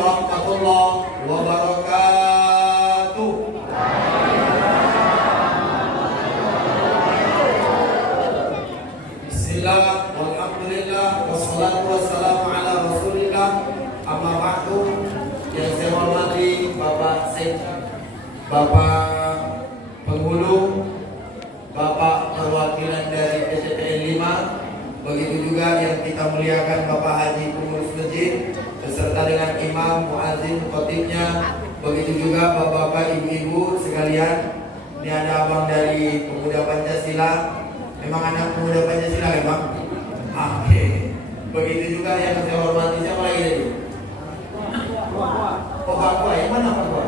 Warahmatullahi wabarakatuh. Bismillah, walhamdulillah, wassalatu wassalamu ala rasulillah. Amma ba'du. Yang saya hormati Bapak Syekh, Bapak Penghulu, Bapak perwakilan dari PTTN 5, begitu juga yang kita muliakan Bapak Haji Pengurus Masjid beserta dengan imam, muadzin, khotibnya, begitu juga bapak-bapak, ibu-ibu sekalian. Ini ada abang dari Pemuda Pancasila. Memang anak Pemuda Pancasila ya bang? Oke. Begitu juga yang saya hormati, siapa lagi tadi? Oh Papua, yang mana Papua?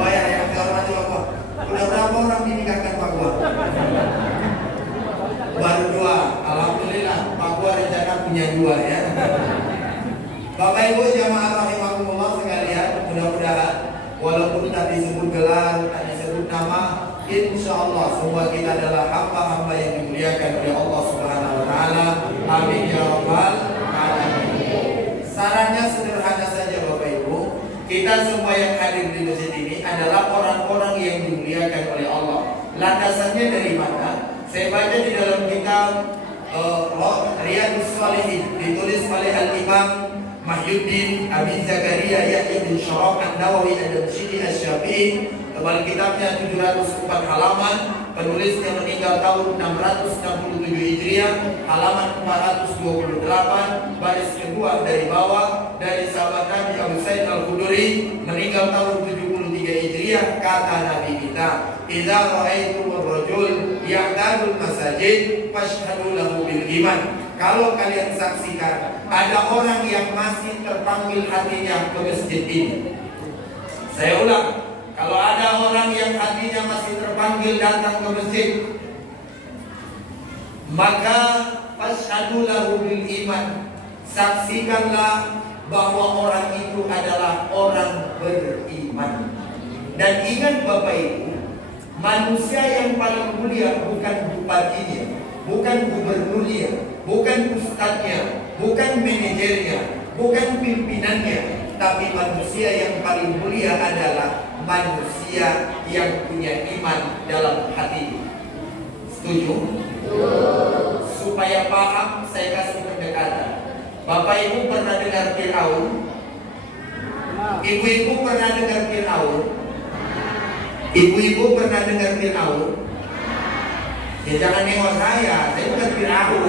Oh ya, yang saya hormati Papua. Udah berapa orang dinikahkan Papua? Baru 2, alhamdulillah. Papua rencana punya 2 ya. Bapak Ibu jamaah rahimakumullah sekalian, mudah-mudahan walaupun tak disebut gelar, tak disebut nama, insya Allah semua kita adalah hamba-hamba yang dimuliakan oleh Allah Subhanahu Wa Taala. Amin ya rabbal alamin. Sarannya sederhana saja Bapak Ibu, kita semua yang hadir di masjid ini adalah orang-orang yang dimuliakan oleh Allah. Landasannya dari mana? Saya baca di dalam kitab Riyadhus Shalihin, ditulis oleh Al-Imam Mahyuddin Abi Zakaria Yahya bin Syaraf An-Nawawi Ad-Damsyiki Asy-Syafi'i. Tebal kitabnya 704 halaman, penulisnya meninggal tahun 667 Hijriah, halaman 428, baris kedua dari bawah, dari sahabat Nabi Abu Sa'id Al-Khudri, meninggal tahun 73 Hijriah. Kata Nabi kita, idza ra'aitumur rajul ya'tadul masajid fashhadu lahu bil iman. Kalau kalian saksikan ada orang yang masih terpanggil hatinya ke masjid ini. Saya ulang, kalau ada orang yang hatinya masih terpanggil datang ke masjid, maka fashhadu lahu bil iman, saksikanlah bahwa orang itu adalah orang beriman. Dan ingat Bapak Ibu, manusia yang paling mulia bukan bupatinya, bukan gubernurnya, bukan ustadznya, bukan manajernya, bukan pimpinannya, tapi manusia yang paling mulia adalah manusia yang punya iman dalam hati. Setuju? Supaya paham, saya kasih pendekatan. Bapak Ibu pernah dengar Fir'aun? Ibu-ibu pernah dengar Fir'aun? Ibu-ibu pernah dengar Fir'aun? Ya jangan nengok saya bukan Fir'aun.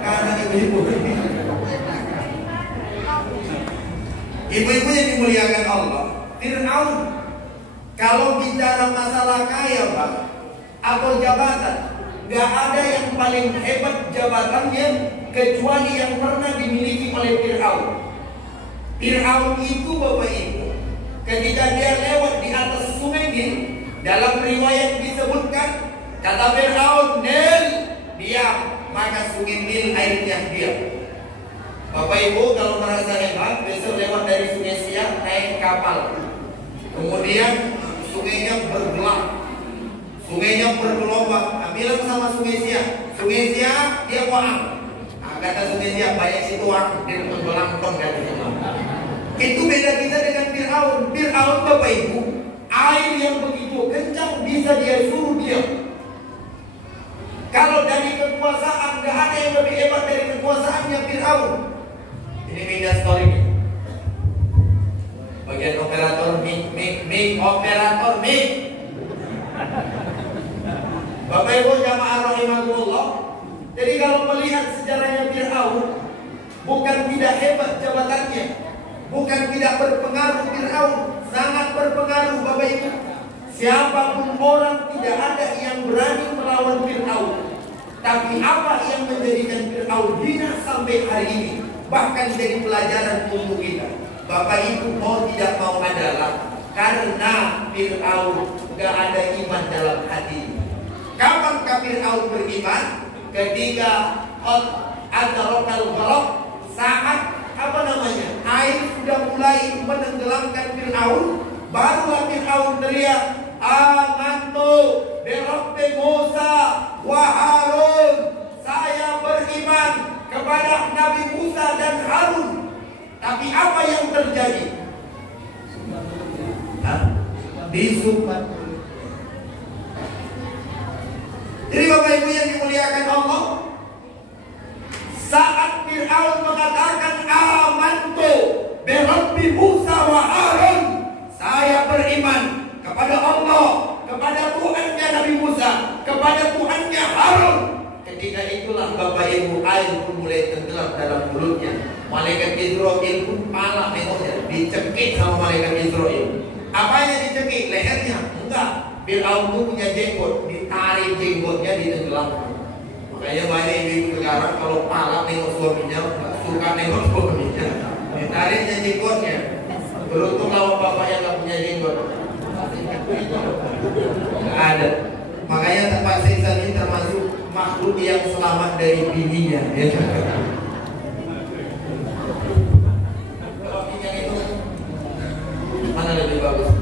Karena ibu-ibu yang dimuliakan Allah, Fir'aun kalau bicara masalah kaya Pak, atau jabatan, gak ada yang paling hebat jabatannya kecuali yang pernah dimiliki oleh Fir'aun. Fir'aun itu Bapak Ibu, ketika dia lewat di atas sungai Nil, dalam riwayat disebutkan, kata Fir'aun, Nil diam, maka sungai Nil airnya diam. Bapak Ibu kalau merasa hebat, besok lewat dari sungai Siak naik kapal, kemudian sungainya bergelombang, bilang sama sungai Siak, sungai Siak dia wang. Kata sungai Siak, banyak situ wang, dia bergelambang katanya. Itu beda kita dengan Fir'aun. Fir'aun Bapak Ibu, air yang begitu kencang bisa dia suruh diam. Kalau dari kekuasaan, gak ada yang lebih hebat dari kekuasaannya Fir'aun. Ini beda story nih. Bagian operator mic, operator mic. Bapak Ibu jamaah rahimakumullah. Jadi kalau melihat sejarahnya Fir'aun, bukan tidak hebat jabatannya, bukan tidak berpengaruh Fir'aun, sangat berpengaruh Bapak Ibu. Siapapun orang, tidak ada yang berani melawan Fir'aun. Tapi apa yang menjadikan Fir'aun hina sampai hari ini, bahkan jadi pelajaran untuk kita, Bapak Ibu mau tidak mau adalah karena Fir'aun gak ada iman dalam hati. Kapankah Fir'aun beriman? Ketika Ad-Darokal Gharaq, saat air sudah mulai menenggelamkan Fir'aun, barulah Fir'aun teriak, amantu bi Rabbi Musa wa Harun, saya beriman Musa dan Harun. Tapi apa yang terjadi? Disumbat. Jadi Bapak Ibu yang dimuliakan Allah, saat Fir'aun mengatakan amantu bi Rabbi Musa wa Harun, saya beriman kepada Allah, kepada Tuhannya Nabi Musa, kepada Tuhannya Harun. Ketika itulah Bapak Ibu air pun mulai tenggelam dalam mulutnya. Malaikat Israel pun pala nengoknya, dicekik sama malaikat Israel. Apanya dicekik? Lehernya? Enggak. Fir'aun itu punya jenggot, ditarik jenggotnya, ditenggelamkan. Makanya banyak ibu sekarang kalau pala nengok suaminya, nggak suka nengok suaminya, ditariknya jenggotnya. Beruntung lawan bapak yang nggak punya jenggot. Nggak ada. Makanya tempat siksa ini termasuk makhluk yang selamat dari bininya. Ya. Kalau yang itu mana lebih bagus?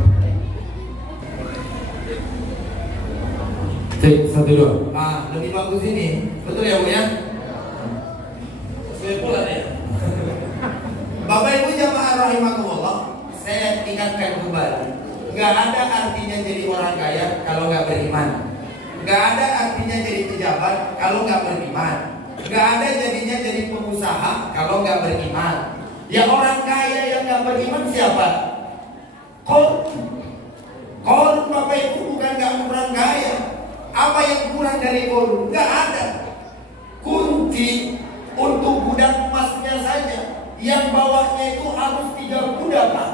Cek 1 2. Lebih bagus ini. Betul ya Bu ya? Sesuai pula ya. Bapak Ibu jamaah rahimakumullah, saya ingatkan kembali, nggak ada artinya jadi orang kaya kalau nggak beriman. Nggak ada artinya jadi pejabat kalau nggak beriman. Nggak ada jadinya jadi pengusaha kalau nggak beriman. Ya orang kaya yang nggak beriman siapa? Korun Bapak Ibu bukan nggak orang kaya. Apa yang kurang dari korun? Nggak ada. Kunci untuk gudang emasnya saja, yang bawahnya itu harus 3 kuda Pak.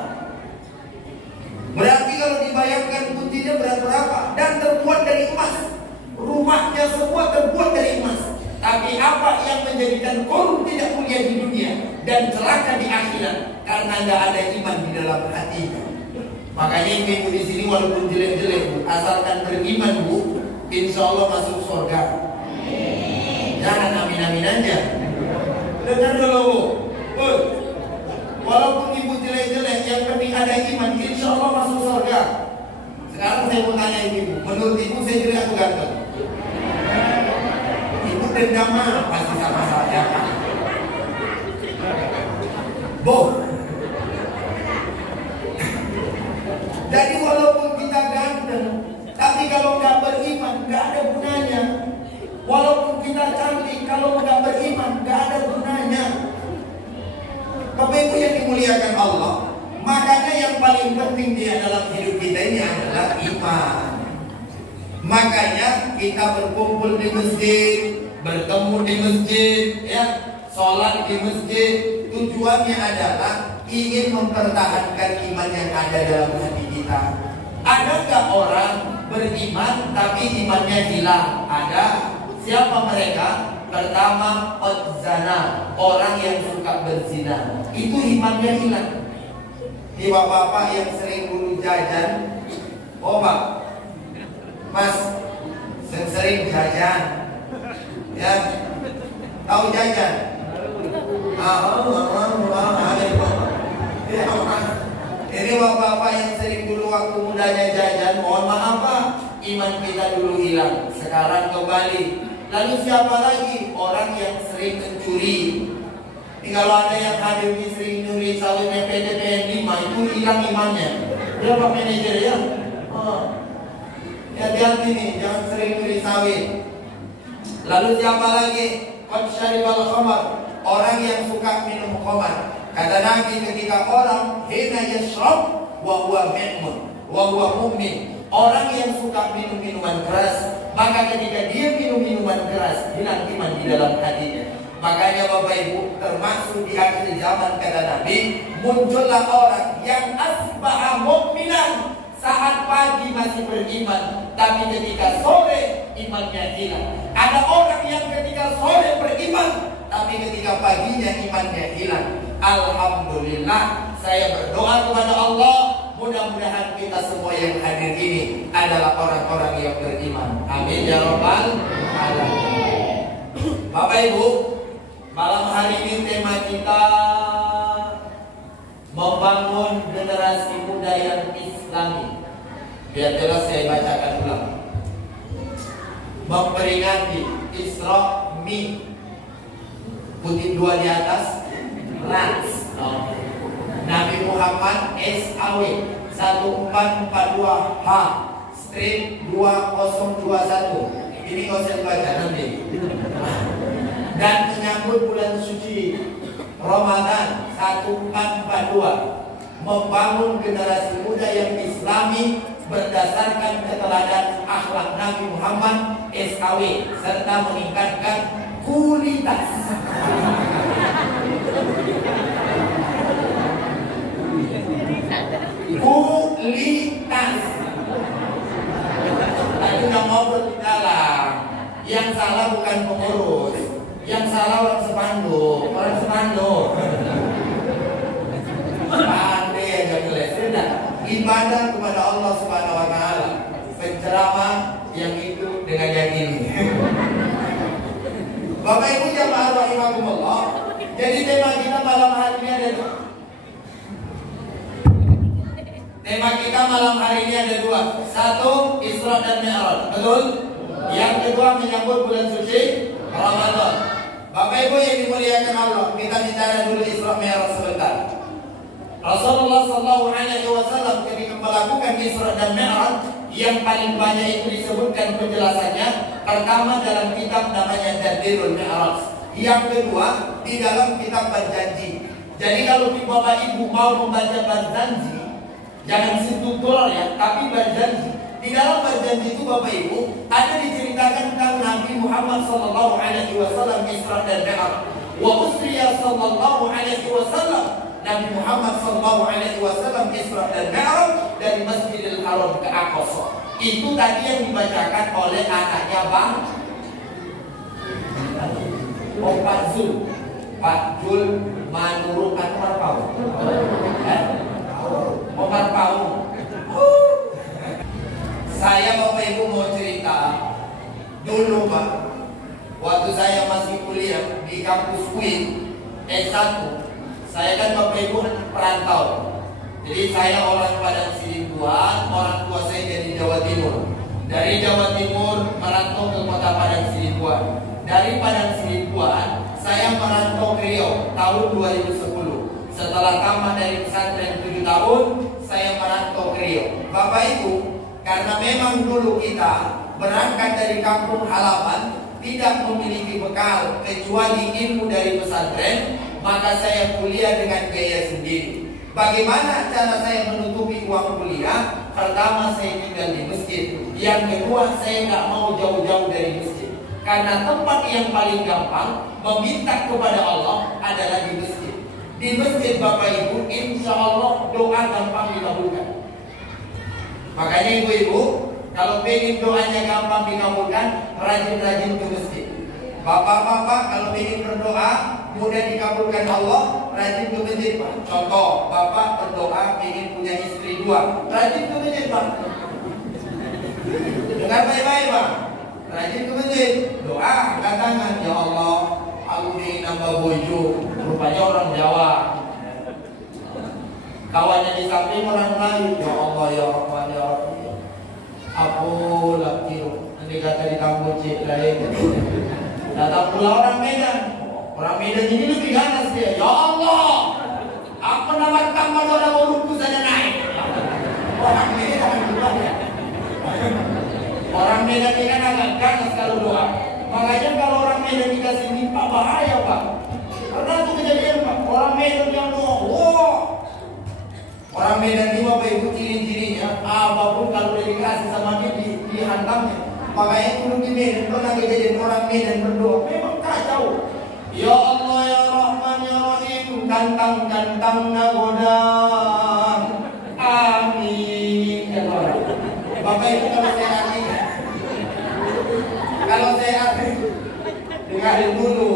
Berarti kalau dibayangkan kuncinya berat berapa? Dan terbuat dari emas. Rumahnya semua terbuat dari emas. Tapi apa yang menjadikan korun tidak mulia di dunia dan celaka di akhirat? Karena nggak ada iman di dalam hatinya. Makanya ibu di sini walaupun jelek-jelek Bu, asalkan beriman Bu, insya Allah masuk surga. Jangan amin-amin aja. Dengar dulu Bu, walaupun ibu jelek-jelek, yang penting ada iman, insya Allah masuk surga. Sekarang saya mau tanya ibu, menurut ibu saya jelek atau ganteng? Ibu dendam pasti sama saya. Bu, jadi walaupun kita ganteng, tapi kalau nggak beriman nggak ada gunanya. Walaupun kita cantik, kalau nggak beriman nggak ada gunanya. Bapak Ibu yang dimuliakan Allah, makanya yang paling penting dia dalam hidup kita ini adalah iman. Makanya kita berkumpul di masjid, bertemu di masjid, ya, sholat di masjid. Tujuannya adalah ingin mempertahankan iman yang ada dalam hati kita. Ada nggak orang beriman tapi imannya hilang? Ada. Siapa mereka? Pertama, odzana, orang yang suka berzina. Itu imannya hilang. Ini bapak-bapak yang sering dulu jajan. Oh Pak, Mas, sering jajan, ya, tahu jajan? Ini bapak-bapak yang sering dulu waktu mudanya jajan, mohon maaf Pak, iman kita dulu hilang, sekarang kembali. Lalu siapa lagi? Orang yang sering mencuri. Ini kalau ada yang hadir di sering nyuri sawitnya PTPN 5, itu hilang imannya. Dia Pak manajer ya? Hati-hati nih, jangan sering nyuri sawit. Lalu siapa lagi? Qad syaribal khamar, orang yang suka minum khamar. Kata Nabi, ketika orang hina yashrab wa huwa mu'min wa huwa mu'min, orang yang suka minum minuman keras, maka ketika dia minum minuman keras, hilang iman di dalam hatinya. Makanya Bapak Ibu, termasuk di akhir zaman kata Nabi, muncullah orang yang asbaha mu'minan, saat pagi masih beriman, tapi ketika sore imannya hilang. Ada orang yang ketika sore beriman, tapi ketika paginya imannya hilang. Alhamdulillah, saya berdoa kepada Allah, mudah-mudahan kita semua yang hadir ini adalah orang-orang yang beriman. Amin ya rabbal alamin. Bapak Ibu, malam hari ini tema kita membangun generasi muda yang Islami. Biar jelas saya bacakan ulang. Memperingati Isra Mi, kutip 2 di atas, Rats. Nabi Muhammad SAW 1442H strip 2021. Ini kau saya baca nanti. Dan menyambut bulan suci Ramadan 1442, membangun generasi muda yang islami berdasarkan keteladan akhlak Nabi Muhammad SAW serta meningkatkan kualitas. Kualitas. Tadi udah ngobrol di dalam. Yang salah bukan pengurus, yang salah orang sepanduk, pandai aja kelihatan. Ibadah kepada Allah Subhanahu Wa Taala, penceramah yang itu dengan yang ini. Bapak Ibu jamaah rahimakumullah. Jadi tema kita malam hari ini ada dua. Tema kita malam hari ini ada dua. Satu, Isra dan Mi'raj. Betul? Yang kedua menyambut bulan suci Ramadan. Bapak Ibu yang dimuliakan Allah, kita bicara dulu Isra Mi'raj sebentar. Rasulullah SAW ketika melakukan Isra dan Mi'raj, yang paling banyak itu disebutkan penjelasannya. Pertama dalam kitab namanya Tadbirul Mi'raj. Yang kedua di dalam kitab Berjanji. Jadi kalau Bapak Ibu mau membaca Berjanji, jangan sentuh ya, tapi Berjanji. Di dalam Berjanji itu Bapak Ibu ada diceritakan tentang Nabi Muhammad SAW Isra dan Mi'raj. Wa usriya sallallahu alaihi wasallam, Nabi Muhammad SAW Isra dan Mi'raj dari Masjidil Haram ke Aqsa. Itu tadi yang dibacakan oleh anaknya Bang Pak Jul Manurung Anwar Pau. Omar Pau. Saya Bapak Ibu mau cerita dulu Pak, waktu saya masih kuliah di kampus UIN S1, saya kan Bapak Ibu perantau. Jadi saya orang Padang Sidimpuan, orang tua saya dari Jawa Timur. Dari Jawa Timur merantau ke kota Padang Sidimpuan. Dari Padang Sidimpuan saya merantau ke Riau tahun 2010. Setelah tamat dari pesantren 7 tahun, saya merantau ke Riau. Bapak Ibu, karena memang dulu kita berangkat dari kampung halaman, tidak memiliki bekal kecuali ilmu dari pesantren, maka saya kuliah dengan biaya sendiri. Bagaimana cara saya menutupi uang kuliah? Pertama, saya tinggal di masjid. Yang kedua, saya nggak mau jauh-jauh dari masjid, karena tempat yang paling gampang meminta kepada Allah adalah di masjid. Di masjid Bapak Ibu, insya Allah doa gampang dikabulkan. Makanya ibu-ibu, kalau pengen doanya gampang dikabulkan, rajin-rajin ke masjid. Bapak-bapak, kalau pengen berdoa mudah dikabulkan Allah, rajin ke masjid Pak. Contoh, bapak berdoa pengen punya istri 2, rajin ke masjid Pak. Dengar baik-baik Pak, rajin ke masjid. Doa, angkat tangan, ya Allah, aku ingin nambah bojo. Rupanya orang Jawa. Kawannya di samping orang Melayu. Ya Allah, ya Rahman, ya Rahim. Aku laki, nanti kata di kampung cik lain. Datang pula orang Medan. Orang Medan ini lebih ganas dia. Ya Allah, apa nama tambah doa baruku saja naik. Orang Medan juga ya. Orang Medan ini kan agak ganas kalau doa. Makanya kalau orang Medan dikasih mimpi bahaya Pak. Karena itu kejadian Pak. Orang Medan yang doa, wow. Orang Medan ini Bapak Ibu ciri-cirinya apapun kalau udah dikasih sama dia dihantamnya. Makanya itu di Medan pernah kejadian orang Medan berdoa memang kacau. Ya Allah ya Rahman ya Rahim, kantang-kantang nagodang. Amin. Ya Allah. Bapak Ibu kalau saya artikan, dengarin dulu.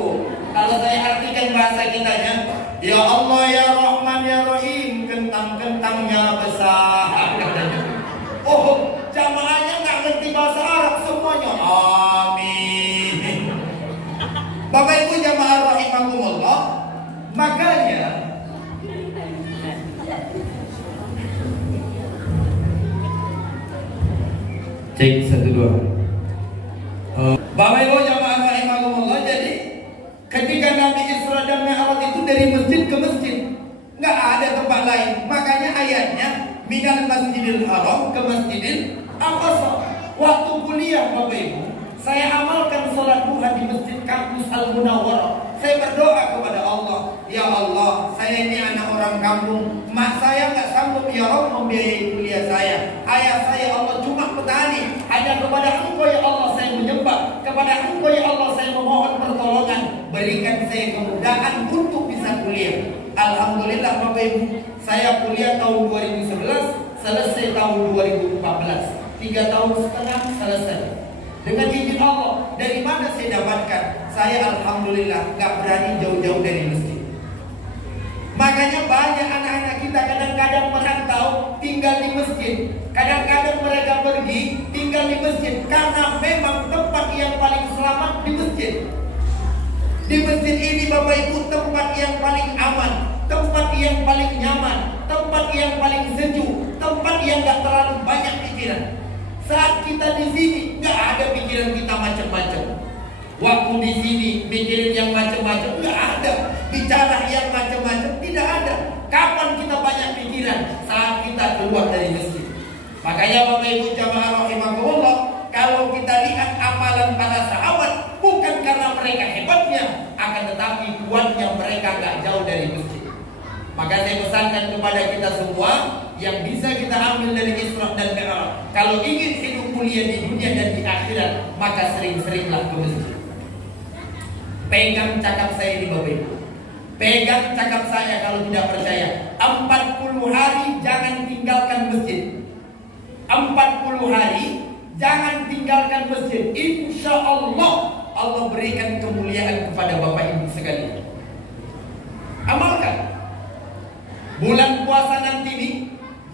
Kalau saya artikan bahasa kitanya, ya Allah ya Rahman ya Rahim, kentang-kentangnya besar. Oh, jamaahnya nggak ngerti bahasa Arab semuanya. Amin. Bapak Ibu jamaah rahimakumullah, makanya cek 1 2. Bapak Ibu jamaah rahimakumullah, jadi ketika Nabi Isra dan Mi'raj itu dari dari masjid ke masjid. Nggak ada tempat lain. Makanya ayatnya minal masjidil haram ke masjidil aqsa. Waktu kuliah Bapak Ibu, saya amalkan sholat duha di Masjid Kampus Al-Munawwarah. Saya berdoa kepada Allah, ya Allah, saya ini anak orang kampung, mak saya nggak sanggup ya Allah membiayai kuliah saya. Ayah saya Allah cuma petani. Hanya kepada Engkau ya Allah saya menyembah, kepada Engkau ya Allah saya memohon pertolongan. Berikan saya kemudahan untuk bisa kuliah. Alhamdulillah Bapak Ibu, saya kuliah tahun 2011, selesai tahun 2014. 3 tahun setengah selesai. Dengan izin Allah. Dari mana saya dapatkan? Saya alhamdulillah gak berani jauh-jauh dari masjid. Makanya banyak anak-anak kita kadang-kadang merantau tinggal di masjid. Kadang-kadang mereka pergi tinggal di masjid karena memang tempat yang paling selamat di masjid. Di masjid ini Bapak Ibu tempat yang paling aman, tempat yang paling nyaman, tempat yang paling sejuk, tempat yang gak terlalu banyak pikiran. Saat kita di sini nggak ada pikiran kita macam-macam. Waktu di sini mikirin yang macam-macam nggak ada. Bicara yang macam-macam tidak ada. Kapan kita banyak pikiran? Saat kita keluar dari masjid. Makanya Bapak Ibu jamaah rahimakumullah, kalau kita lihat amalan para sahabat, bukan karena mereka hebatnya, akan tetapi kuatnya mereka nggak jauh dari masjid. Maka saya pesankan kepada kita semua yang bisa kita ambil dari Isra dan Mi'raj. Kalau ingin hidup mulia di dunia dan di akhirat, maka sering-seringlah ke masjid. Pegang cakap saya ini Bapak Ibu. Pegang cakap saya kalau tidak percaya. 40 hari jangan tinggalkan masjid. 40 hari jangan tinggalkan masjid. Insya Allah Allah berikan kemuliaan kepada Bapak Ibu sekalian. Amalkan. Bulan puasa nanti nih,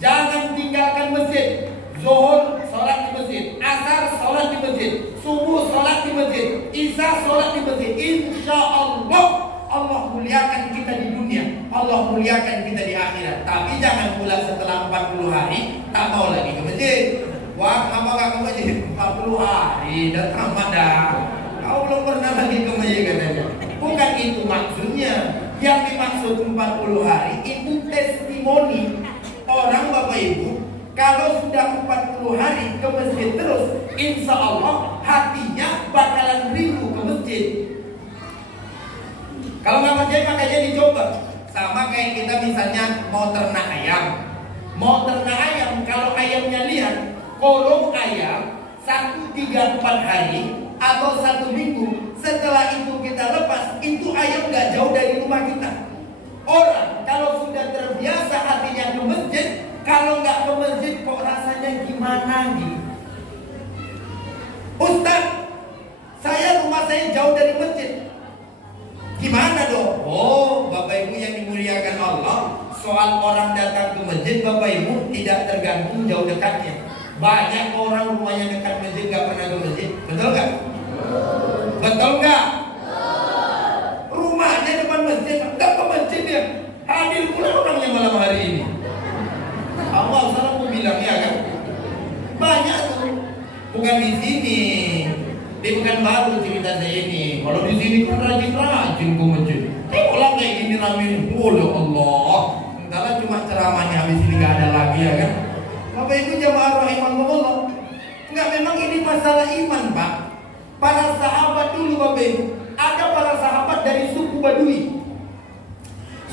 jangan tinggalkan masjid. Zuhur sholat di masjid, asar sholat di masjid, subuh sholat di masjid, isya sholat di masjid. Insya Allah Allah muliakan kita di dunia, Allah muliakan kita di akhirat. Tapi jangan pula setelah 40 hari tak mau lagi ke masjid. Wah, kenapa gak ke masjid? 40 hari dan tamat dah. Kau belum pernah lagi ke masjid katanya. Bukan itu maksudnya. Yang dimaksud 40 hari itu testimoni orang Bapak Ibu. Kalau sudah 40 hari ke masjid terus, insya Allah hatinya bakalan rindu ke masjid. Kalau nggak percaya makanya dicoba. Sama kayak kita misalnya mau ternak ayam. Mau ternak ayam, kalau ayamnya lihat kolong ayam 1, 3, 4 hari atau 1 minggu, setelah itu kita lepas, itu ayam gak jauh dari rumah kita. Orang kalau sudah terbiasa hatinya ke masjid, kalau nggak ke masjid kok rasanya gimana gitu. Ustaz, saya rumah saya jauh dari masjid. Gimana dong? Oh, Bapak Ibu yang dimuliakan Allah, soal orang datang ke masjid Bapak Ibu tidak tergantung jauh dekatnya. Banyak orang rumahnya dekat masjid gak pernah ke masjid. Betul gak? Betul gak? Rumahnya depan masjid, gak ke masjid dia. Hadir pula orangnya malam hari ini. Allah salah mau bilang ya kan? Banyak tuh. Bukan di sini. Di Pekanbaru cerita saya ini. Kalau di sini kan rajin-rajin ke masjid. Tengoklah kayak gini rame. Oh ya Allah. Entahlah cuma ceramahnya habis ini gak ada lagi ya kan? Bapak Ibu jamaah rahimahullah. Enggak, memang ini masalah iman Pak. Para sahabat dulu Bapak Ibu, ada para sahabat dari suku Badui.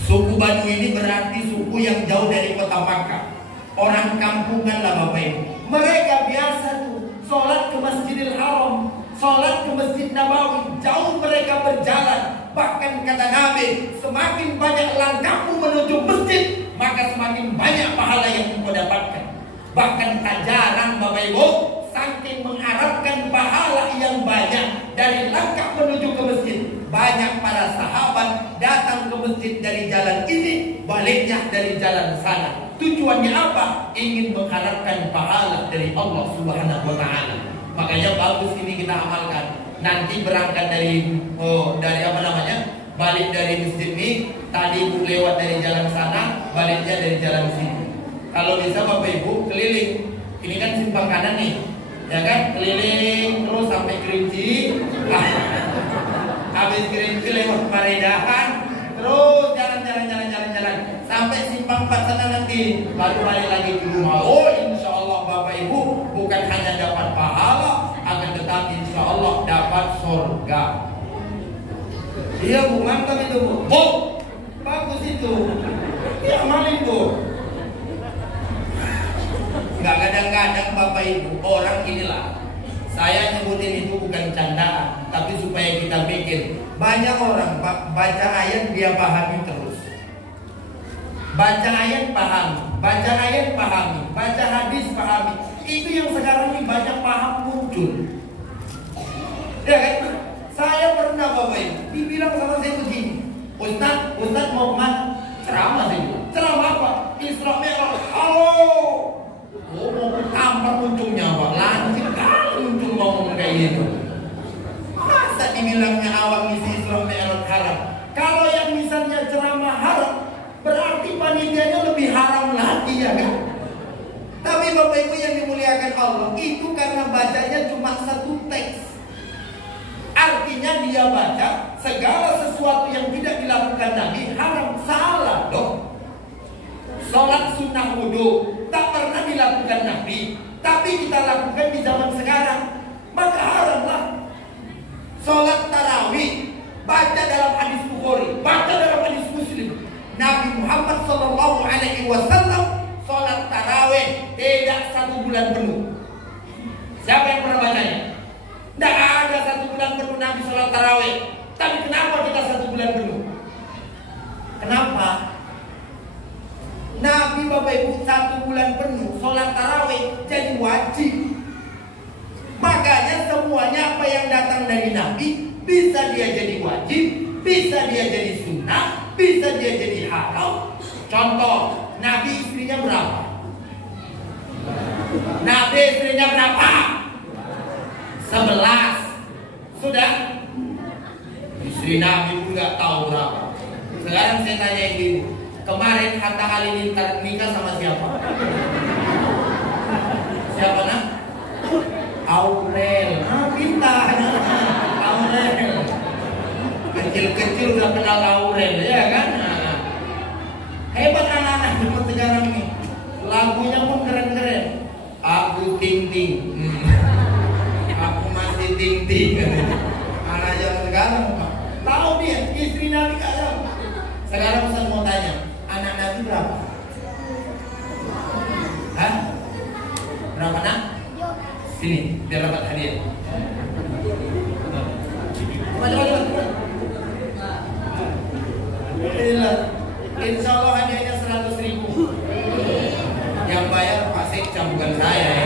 Suku Badui ini berarti suku yang jauh dari kota Makkah. Orang kampungan lah Bapak Ibu. Mereka biasa tuh sholat ke Masjidil Haram, sholat ke Masjid Nabawi. Jauh mereka berjalan. Bahkan kata Nabi, semakin banyak langkahmu menuju masjid, maka semakin banyak pahala yang engkau dapatkan. Bahkan tak jarang Bapak Ibu, saking mengharapkan pahala yang banyak dari langkah menuju ke masjid, banyak para sahabat datang ke masjid dari jalan ini, baliknya dari jalan sana. Tujuannya apa? Ingin mengharapkan pahala dari Allah Subhanahu wa Ta'ala. Makanya bagus ini kita amalkan. Nanti berangkat dari apa namanya? Balik dari masjid ini, tadi lewat dari jalan sana, baliknya dari jalan sini. Kalau bisa Bapak Ibu keliling. Ini kan simpang kanan nih, ya kan? Keliling terus sampai Kerinci. Habis Kerinci lewat Paredahan, terus jalan tempat sana nanti. Lalu balik lagi ke rumah. Oh, insya Allah Bapak Ibu bukan hanya dapat pahala, akan tetapi insya Allah dapat surga. Iya Bu, mantap itu Bu. Bu, bagus itu. Iya maling Bu. Nggak kadang-kadang Bapak Ibu orang inilah. Saya nyebutin itu bukan candaan, tapi supaya kita mikir. Banyak orang baca ayat dia pahami terus. Baca ayat pahami, baca ayat pahami, baca hadis pahami. Itu yang sekarang ini banyak paham muncul. Ya kan? Saya pernah Bapak Ibu dibilang sama saya begini, Ustaz mau kemana? Ceramah sih. Ceramah apa? Isra Mi'raj. Halo. Oh, mau tampar muncungnya Pak. Lanjut kali muncul ngomong kayak gitu. Masa dibilangnya awam isi Isra Mi'raj haram? Kalau yang misalnya ceramah haram, berarti panitianya lebih haram lagi ya kan? Tapi Bapak Ibu yang dimuliakan Allah, itu karena bacanya cuma satu teks. Artinya dia baca segala sesuatu yang tidak dilakukan Nabi haram. Salah dong. Sholat sunnah wudhu tak pernah dilakukan Nabi, tapi kita lakukan di zaman sekarang, maka haramlah. Sholat tarawih baca dalam hadis Bukhari, baca dalam hadis Muslim, Nabi Muhammad SAW sholat tarawih tidak 1 bulan penuh. Siapa yang pernah bacanya? Tidak ada 1 bulan penuh Nabi sholat tarawih. Tapi kenapa kita 1 bulan penuh? Kenapa? Nabi Bapak Ibu 1 bulan penuh sholat tarawih jadi wajib. Makanya semuanya apa yang datang dari Nabi bisa dia jadi wajib, bisa dia jadi sunnah, bisa dia jadi haram. Contoh, Nabi istrinya berapa? Nabi istrinya berapa? 11. Sudah? Istri Nabi pun nggak tahu berapa. Sekarang saya tanya ibu, kemarin Hatta Halilintar nikah sama siapa? Siapa nak? Aurel. Pintar. Aurel. Kecil-kecil udah kenal Aurel ya kan? Hebat anak-anak zaman sekarang ini. Lagunya pun keren-keren. Aku ting-ting. Aku masih ting-ting. Anak zaman sekarang tahu dia istri Nabi kadang. Sekarang Ustaz mau tanya, anak Nabi berapa? Hah? Berapa nak? Sini, biar dapat hadiah. Coba. Insya Allah hadiahnya 100.000. Yang bayar Pak Sekja bukan saya ya.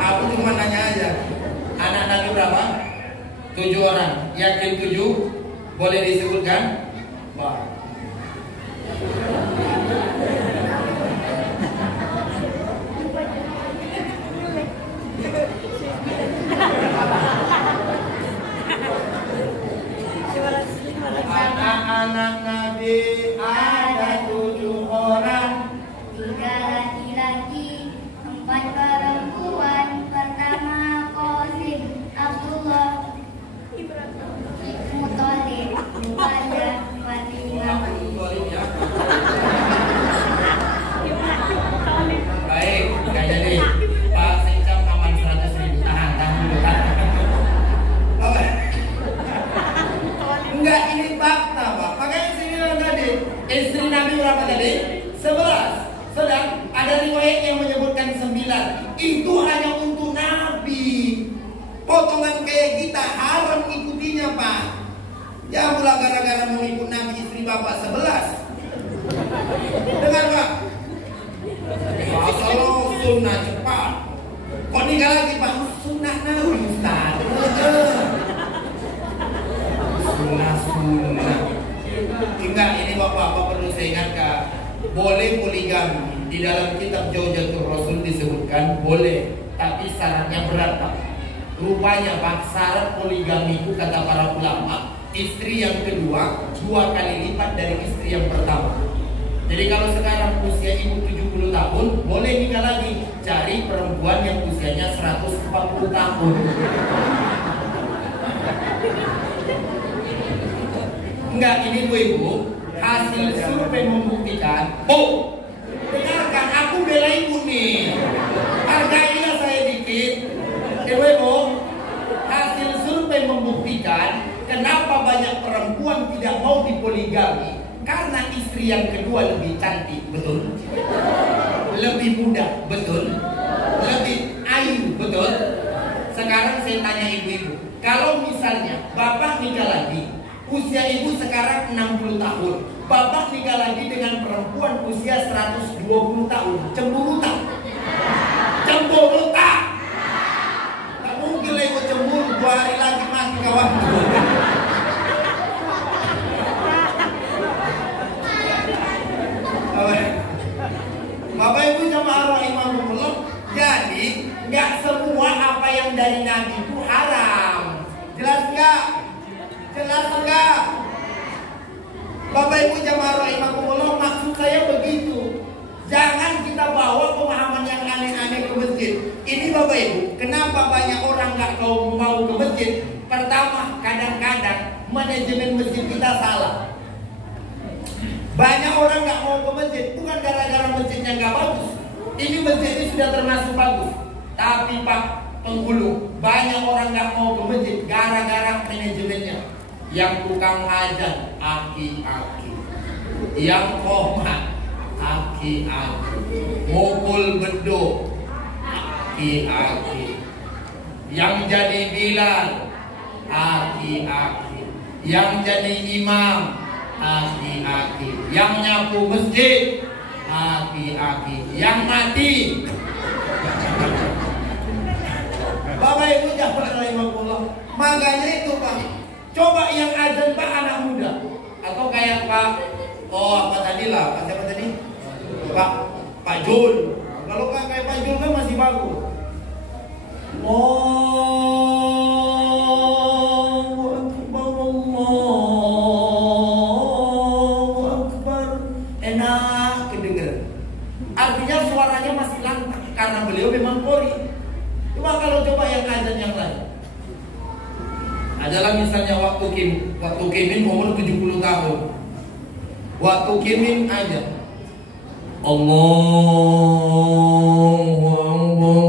Aku cuma nanya aja. Anak Nabi berapa? 7 orang. Yakin 7? Boleh disebutkan? Wah. Anak-anak Nabi ada 7 orang. 3 laki-laki, 4 perempuan. Pertama Qasim, Abdullah, Muthalib, Ruqayyah, Fatimah. Baik, nggak jadi. Pak Sekja aman 100.000. Tahan dulu kan. Enggak, ini fakta Pak. Makanya sini tadi istri Nabi berapa tadi? 11. Sedang ada riwayat yang menyebutkan 9. Itu hanya untuk Nabi. Potongan kayak kita haram ikutinya Pak. Ya pula gara-gara mau ikut Nabi istri Bapak 11. Dengar Pak. Kalau sunnah cepat. Kok nikah lagi Pak? Sunnah Nabi Ustaz. Sunnah. Enggak, ini Bapak perlu saya ingatkan. Boleh poligami. Di dalam kitab Jaujatul Rasul disebutkan boleh, tapi syaratnya berat Pak. Rupanya Pak, syarat poligami itu kata para ulama, istri yang kedua 2 kali lipat dari istri yang pertama. Jadi kalau sekarang usia ibu 70 tahun, boleh nikah lagi. Cari perempuan yang usianya 140 tahun. Enggak, ini Bu Ibu, Hasil survei membuktikan, dengarkan, aku bela ibu nih. Hargailah saya dikit. Ibu, hasil survei membuktikan kenapa banyak perempuan tidak mau dipoligami. Karena istri yang kedua lebih cantik, betul? Lebih muda, betul? Lebih ayu, betul? Sekarang saya tanya ibu-ibu, kalau misalnya bapak nikah lagi, usia ibu sekarang 60 tahun, bapak nikah lagi dengan perempuan usia 120 tahun, cemburu tak? Cemburu tak? Tak mungkin lah ibu cemburu, 2 hari lagi mati kawan. Bapak ibu jamaah rahimahumullah, jadi nggak semua apa yang dari Nabi itu haram. Jelas nggak? Jelas nggak? Bapak ibu jamaah rahimahumullah, maksud saya begitu. Jangan kita bawa pemahaman yang aneh-aneh ke masjid. Ini bapak ibu, kenapa banyak orang nggak mau ke masjid? Pertama, kadang-kadang manajemen masjid kita salah. Banyak orang nggak mau ke masjid bukan gara-gara masjidnya nggak bagus. Ini masjid ini sudah termasuk bagus. Tapi Pak penghulu, banyak orang nggak mau ke masjid gara-gara manajemennya. Yang tukang ajan, aki-aki. Yang komat, aki-aki. Mukul beduk, aki-aki. Yang jadi bilal, aki-aki. Yang jadi imam, aki-aki. Yang nyapu masjid, aki-aki. Yang mati. Bapak ibu jamaah rahimahullah, makanya itu Pak, coba yang azan Pak anak muda, atau kayak Pak, apa tadi lah, siapa tadi? Pak Jul. Kalau kayak Pak Jul kan masih bagus. Artinya suaranya masih lantang karena beliau memang qori. Cuma kalau coba yang azan yang lain, adalah misalnya waktu Kimin umur 70 tahun, waktu Kimin aja Allahu Akbar.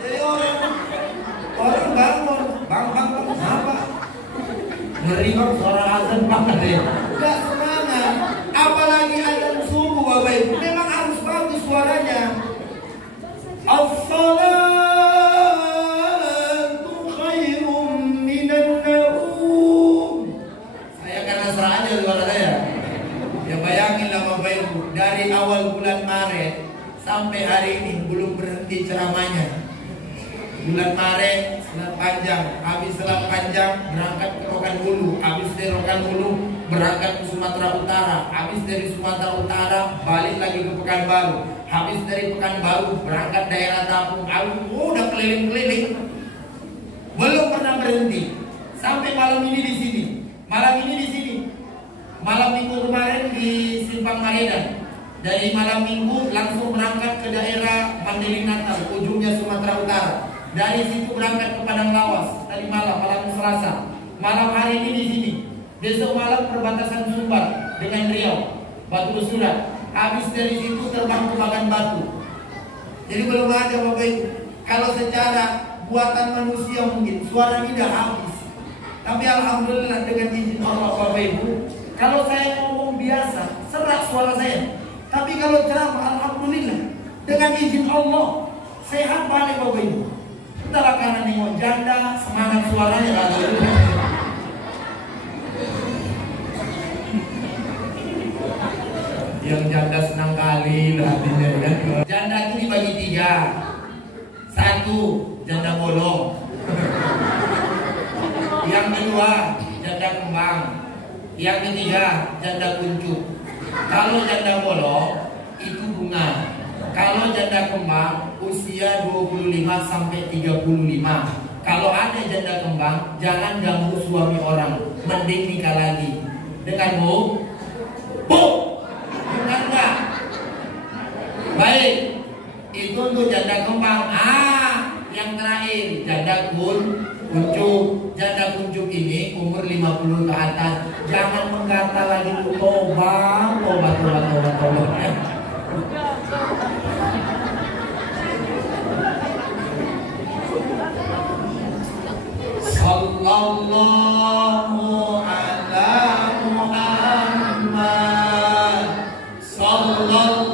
Jadi orang bangun, bang apa? Ngeri bang suara azan banget deh. Gak semangat. Apalagi azan subuh bapak ibu, memang harus bagus suaranya. As-salatu khairum minan naum. Saya karena serah aja suara saya. Ya bayanginlah bapak ibu, dari awal bulan Maret sampai hari ini belum berhenti ceramahnya. Bulan Maret selat panjang, habis selat panjang berangkat ke Rokan-Hulu, habis dari Rokan-Hulu berangkat ke Sumatera Utara, habis dari Sumatera Utara balik lagi ke Pekanbaru, habis dari Pekanbaru berangkat daerah Tapung, udah keliling-keliling, belum pernah berhenti sampai malam ini di sini. Malam minggu kemarin di Simpang Maredan. Dari malam minggu langsung berangkat ke daerah Mandailing Natal, ujungnya Sumatera Utara. Dari situ berangkat ke Padang Lawas tadi malam Selasa. Malam hari ini di sini. Besok malam perbatasan Sumbar dengan Riau, Batu Besurat. Habis dari situ terbang ke Bagan Batu. Jadi belum ada bapak ibu. Kalau secara buatan manusia mungkin suara ini dah habis. Tapi alhamdulillah dengan izin Allah bapak ibu, kalau saya ngomong biasa serak suara saya. Tapi kalau ceramah alhamdulillah dengan izin Allah sehat balik bapak ibu. Entahlah karena nengok janda semangat suaranya lalu. Yang janda senang kali lah hatinya ya. Janda itu dibagi 3. 1 janda bolong. Yang kedua janda kembang. Yang ketiga janda kuncup. Kalau janda bolong itu bunga. Kalau janda kembang usia 25 sampai 35. Kalau ada janda kembang jangan ganggu suami orang, mending nikah lagi. Dengan Bu, bukan enggak? Baik, itu untuk janda kembang. Yang terakhir janda kuncup. janda kuncup ini umur 50 ke atas, jangan menggatal lagi tuh. Tobat. Sallallahu ala Muhammad. Sallallahu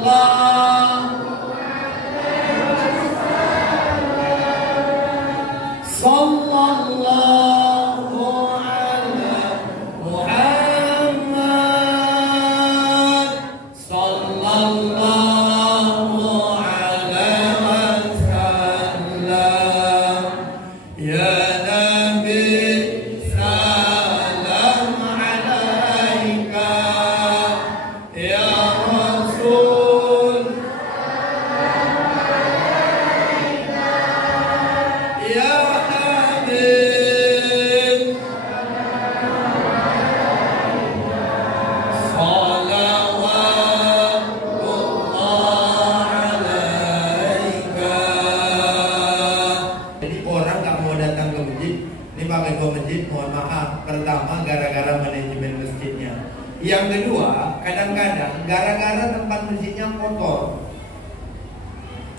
pertama gara-gara manajemen masjidnya. Yang kedua, kadang-kadang gara-gara tempat masjidnya kotor.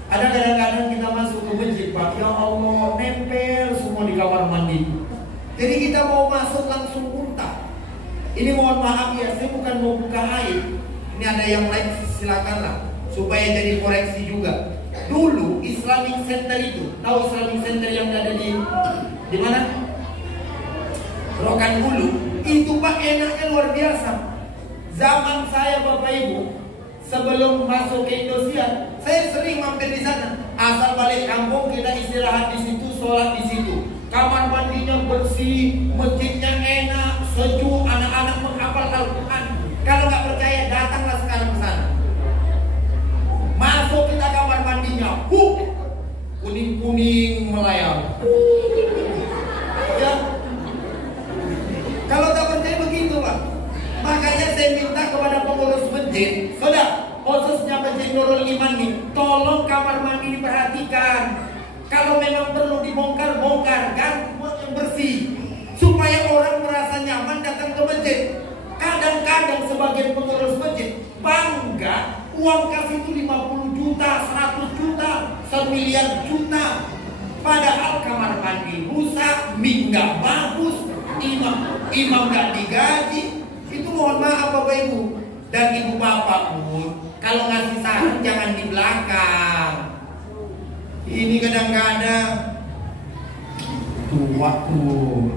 Ada kadang-kadang kita masuk ke masjid, Pak, ya Allah, nempel semua di kamar mandi. Jadi kita mau masuk langsung muntah. Ini mohon maaf ya, saya bukan mau buka aib. Ini ada yang lain, silakanlah, supaya jadi koreksi juga. Dulu Islamic Center itu, tahu Islamic Center yang ada di mana? Rokan Hulu. Itu Pak enaknya luar biasa. Zaman saya Bapak Ibu, sebelum masuk ke Indosiar, saya sering mampir di sana. Asal balik kampung kita istirahat di situ, sholat di situ. Kamar mandinya bersih, masjidnya enak, sejuk, anak-anak menghafal Al-Quran. Kalau nggak percaya, datanglah sekarang ke sana. Masuk kita kamar mandinya, kuning-kuning melayang. Ya. Kalau tak percaya begitu Pak. Makanya saya minta kepada pengurus masjid, khususnya Masjid Nurul Iman nih, tolong kamar mandi diperhatikan. Kalau memang perlu dibongkar, bongkar, kan buat yang bersih, supaya orang merasa nyaman datang ke masjid. Kadang-kadang sebagian pengurus masjid bangga uang kas itu 50 juta, 100 juta, 1 miliar juta. Padahal kamar mandi rusak, mie nggak bagus, imam nggak digaji. Itu mohon maaf Bapak Ibu dan Ibu Bapak pun, kalau ngasih saran jangan di belakang. Ini kadang-kadang tua tuh.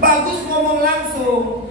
Bagus ngomong langsung.